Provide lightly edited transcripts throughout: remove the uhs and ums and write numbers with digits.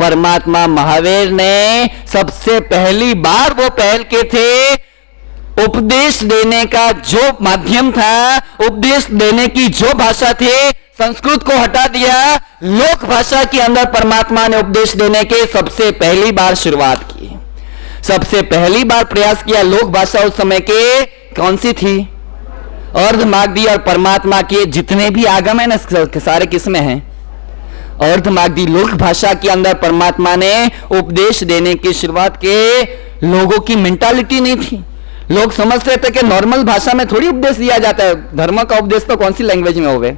परमात्मा महावीर ने सबसे पहली बार वो पहल के थे, उपदेश देने का जो माध्यम था, उपदेश देने की जो भाषा थी, संस्कृत को हटा दिया, लोक भाषा के अंदर परमात्मा ने उपदेश देने के सबसे पहली बार शुरुआत की, सबसे पहली बार प्रयास किया। लोक भाषा उस समय के कौन सी थी? अर्धमागधी और परमात्मा के जितने भी आगम है ना, सारे किसमें हैं? अर्धमागधी लोक भाषा के अंदर परमात्मा ने उपदेश देने की शुरुआत के। लोगों की मेंटालिटी नहीं थी, लोग समझते थे कि नॉर्मल भाषा में थोड़ी उपदेश दिया जाता है, धर्म का उपदेश तो कौन सी लैंग्वेज में होवे।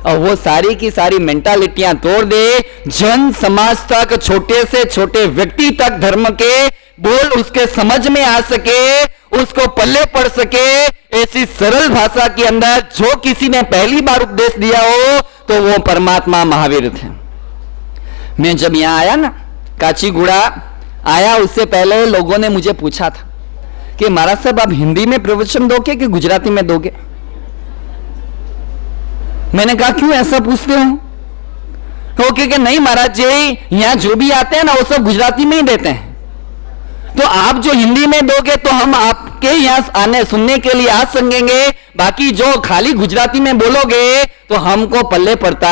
और वो सारी की सारी मेंटालिटियां तोड़ दे, जन समाज तक, छोटे से छोटे व्यक्ति तक धर्म के बोल उसके समझ में आ सके, उसको पल्ले पड़ सके, ऐसी सरल भाषा के अंदर जो किसी ने पहली बार उपदेश दिया हो तो वो परमात्मा महावीर थे। मैं जब यहां आया ना, काचीगुड़ा आया, उससे पहले लोगों ने मुझे पूछा था कि महाराज साहब आप हिंदी में प्रवचन दोगे कि गुजराती में दोगे? मैंने कहा क्यों ऐसा पूछते हो? तो कि नहीं महाराज जी, यहां जो भी आते हैं ना वो सब गुजराती में ही देते हैं, तो आप जो हिंदी में दोगे तो हम आपके यहां आने सुनने के लिए आ सकेंगे, बाकी जो खाली गुजराती में बोलोगे तो हमको पल्ले पड़ता।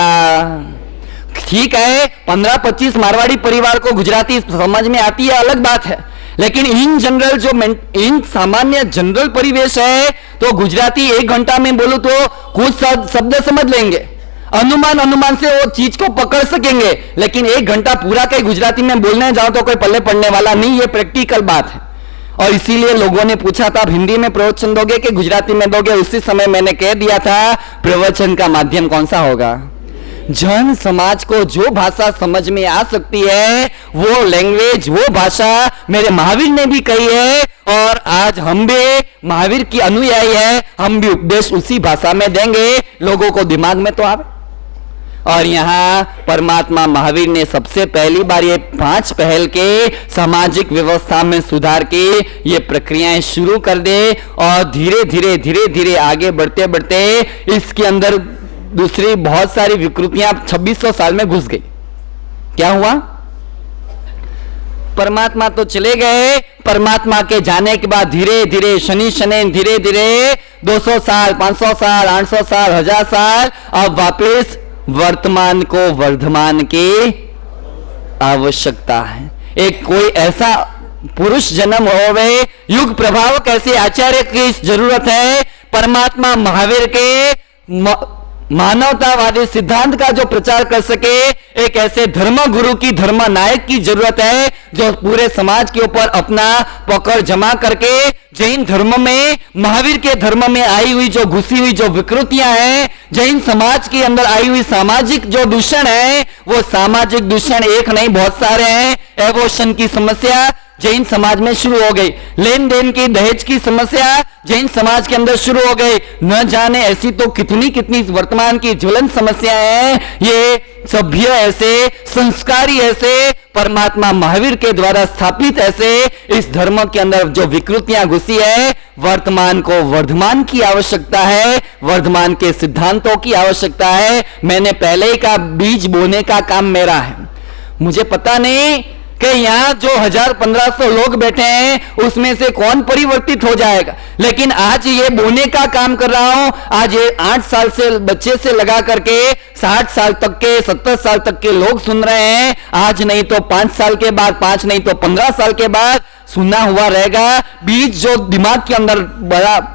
ठीक है, 15-25 मारवाड़ी परिवार को गुजराती समझ में आती है, अलग बात है, लेकिन इन जनरल जो इन सामान्य जनरल परिवेश है तो गुजराती 1 घंटा में बोलूं तो कुछ शब्द समझ लेंगे, अनुमान से वो चीज को पकड़ सकेंगे, लेकिन 1 घंटा पूरा कहीं गुजराती में बोलने जाओ तो कोई पल्ले पड़ने वाला नहीं, ये प्रैक्टिकल बात है। और इसीलिए लोगों ने पूछा था आप हिंदी में प्रवचन दोगे कि गुजराती में दोगे? उसी समय मैंने कह दिया था प्रवचन का माध्यम कौन सा होगा? जन समाज को जो भाषा समझ में आ सकती है वो लैंग्वेज, वो भाषा मेरे महावीर ने भी कही है, और आज हम भी महावीर की अनुयायी है, हम भी उपदेश उसी भाषा में देंगे, लोगों को दिमाग में तो आवे। और यहां परमात्मा महावीर ने सबसे पहली बार ये 5 पहल के सामाजिक व्यवस्था में सुधार की ये प्रक्रियाएं शुरू कर दे, और धीरे धीरे आगे बढ़ते बढ़ते इसके अंदर दूसरी बहुत सारी विकृतियां 2600 साल में घुस गई। क्या हुआ? परमात्मा तो चले गए, परमात्मा के जाने के बाद धीरे धीरे शनि धीरे 200 साल, 500 साल, 800 साल, 1000 साल, अब वापस वर्तमान को वर्धमान की आवश्यकता है। एक कोई ऐसा पुरुष जन्म होवे, युग प्रभाव कैसे आचार्य की जरूरत है, परमात्मा महावीर के मानवतावादी सिद्धांत का जो प्रचार कर सके, एक ऐसे धर्म गुरु की, धर्म नायक की जरूरत है जो पूरे समाज के ऊपर अपना पकड़ जमा करके जैन धर्म में, महावीर के धर्म में आई हुई जो घुसी हुई जो विकृतियां हैं, जैन समाज के अंदर आई हुई सामाजिक जो दूषण है, वो सामाजिक दूषण एक नहीं बहुत सारे हैं। एवोशन की समस्या जैन समाज में शुरू हो गई, लेन देन की, दहेज की समस्या जैन समाज के अंदर शुरू हो गई, न जाने ऐसी तो कितनी वर्तमान की ज्वलन समस्याएं हैं। ये सभ्य ऐसे, संस्कारी ऐसे, परमात्मा महावीर के द्वारा स्थापित ऐसे इस धर्म के अंदर जो विकृतियां घुसी है, वर्तमान को वर्धमान की आवश्यकता है, वर्धमान के सिद्धांतों की आवश्यकता है। मैंने पहले ही का बीज बोने का काम मेरा है। मुझे पता नहीं कि यहां जो 1000-1500 लोग बैठे हैं उसमें से कौन परिवर्तित हो जाएगा, लेकिन आज ये बोने का काम कर रहा हूं। आज ये 8 साल से बच्चे से लगा करके 60 साल तक के, 70 साल तक के लोग सुन रहे हैं। आज नहीं तो 5 साल के बाद, 5 नहीं तो 15 साल के बाद सुना हुआ रहेगा। बीज जो दिमाग के अंदर बड़ा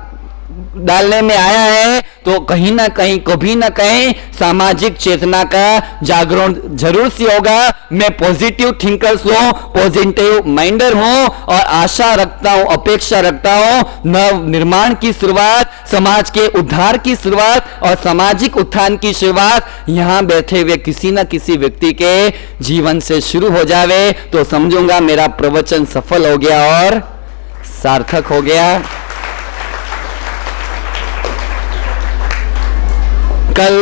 डालने में आया है तो कहीं ना कहीं, कभी ना कहीं सामाजिक चेतना का जागरण जरूर से होगा। मैं पॉजिटिव थिंकर्स हूं, पॉजिटिव माइंडर हूं, और आशा रखता हूं, अपेक्षा रखता हूं नव निर्माण की शुरुआत, समाज के उद्धार की शुरुआत और सामाजिक उत्थान की शुरुआत यहां बैठे हुए किसी न किसी व्यक्ति के जीवन से शुरू हो जावे तो समझूंगा मेरा प्रवचन सफल हो गया और सार्थक हो गया। कल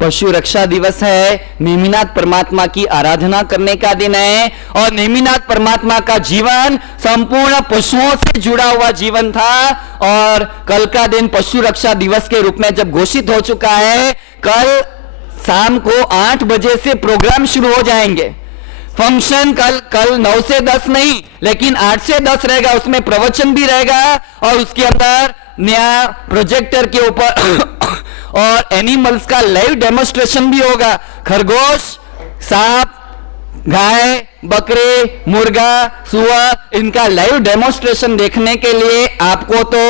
पशु रक्षा दिवस है, नेमिनाथ परमात्मा की आराधना करने का दिन है, और नेमिनाथ परमात्मा का जीवन संपूर्ण पशुओं से जुड़ा हुआ जीवन था। और कल का दिन पशु रक्षा दिवस के रूप में जब घोषित हो चुका है, कल शाम को 8 बजे से प्रोग्राम शुरू हो जाएंगे। फंक्शन कल 9 से 10 नहीं, लेकिन 8 से 10 रहेगा। उसमें प्रवचन भी रहेगा और उसके अंदर नया प्रोजेक्टर के ऊपर और एनिमल्स का लाइव डेमोस्ट्रेशन भी होगा। खरगोश, सांप, गाय, बकरे, मुर्गा, सुअर, इनका लाइव डेमोस्ट्रेशन देखने के लिए आपको तो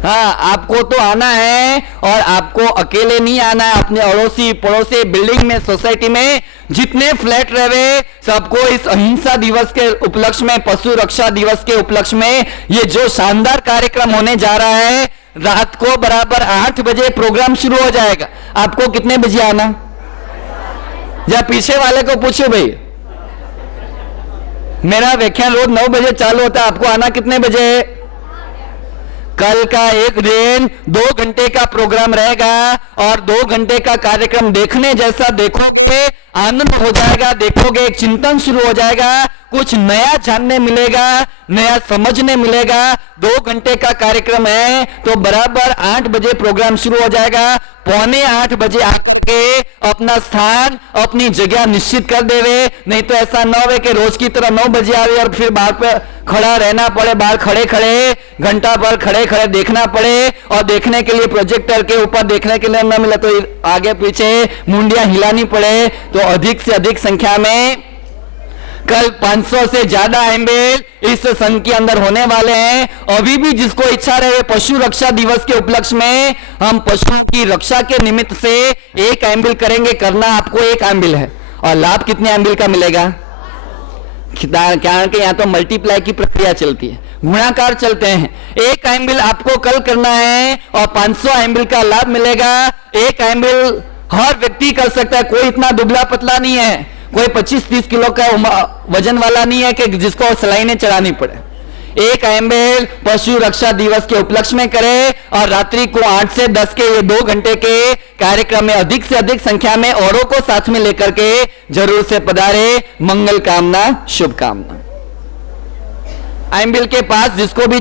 आपको तो आना है, और आपको अकेले नहीं आना है। अपने अड़ोसी पड़ोसी बिल्डिंग में, सोसाइटी में जितने फ्लैट रहे सबको इस अहिंसा दिवस के उपलक्ष्य में, पशु रक्षा दिवस के उपलक्ष्य में ये जो शानदार कार्यक्रम होने जा रहा है, रात को बराबर 8 बजे प्रोग्राम शुरू हो जाएगा। आपको कितने बजे आना? या पीछे वाले को पूछो भाई, मेरा व्याख्यान रोज 9 बजे चालू होता है, आपको आना कितने बजे? कल का एक दिन 2 घंटे का प्रोग्राम रहेगा और 2 घंटे का कार्यक्रम देखने जैसा, देखोगे आनंद हो जाएगा, देखोगे एक चिंतन शुरू हो जाएगा, कुछ नया जानने मिलेगा, नया समझने मिलेगा। 2 घंटे का कार्यक्रम है तो बराबर 8 बजे प्रोग्राम शुरू हो जाएगा। 7:45 बजे आकर के अपना स्थान, अपनी जगह निश्चित कर देवे, नहीं तो ऐसा न हो कि रोज की तरह 9 बजे आवे और फिर बाहर पर खड़ा रहना पड़े, बाहर खड़े खड़े घंटा भर खड़े खड़े देखना पड़े, और देखने के लिए प्रोजेक्टर के ऊपर देखने के लिए न मिले तो आगे पीछे मुंडियां हिलानी पड़े। तो अधिक से अधिक संख्या में कल 500 से ज्यादा एम्बेल इस संघ के अंदर होने वाले हैं। अभी भी जिसको इच्छा रहे, पशु रक्षा दिवस के उपलक्ष्य में हम पशुओं की रक्षा के निमित्त से 1 एम्बेल करेंगे। करना आपको 1 एम्बेल है, और लाभ कितने एम्बेल का मिलेगा? कारण के यहाँ तो मल्टीप्लाई की प्रक्रिया चलती है, गुणाकार चलते हैं। 1 एम्बेल आपको कल करना है और 500 एम्बेल का लाभ मिलेगा। 1 एम्बेल हर व्यक्ति कर सकता है, कोई इतना दुबला पतला नहीं है, कोई 25-30 किलो का वजन वाला नहीं है कि जिसको सलाइनें चढ़ानी पड़े। 1 एम्बेल पशु रक्षा दिवस के उपलक्ष्य में करें, और रात्रि को 8 से 10 के ये 2 घंटे के कार्यक्रम में अधिक से अधिक संख्या में औरों को साथ में लेकर के जरूर से पधारे। मंगल कामना, शुभकामना। एम्बेल के पास जिसको भी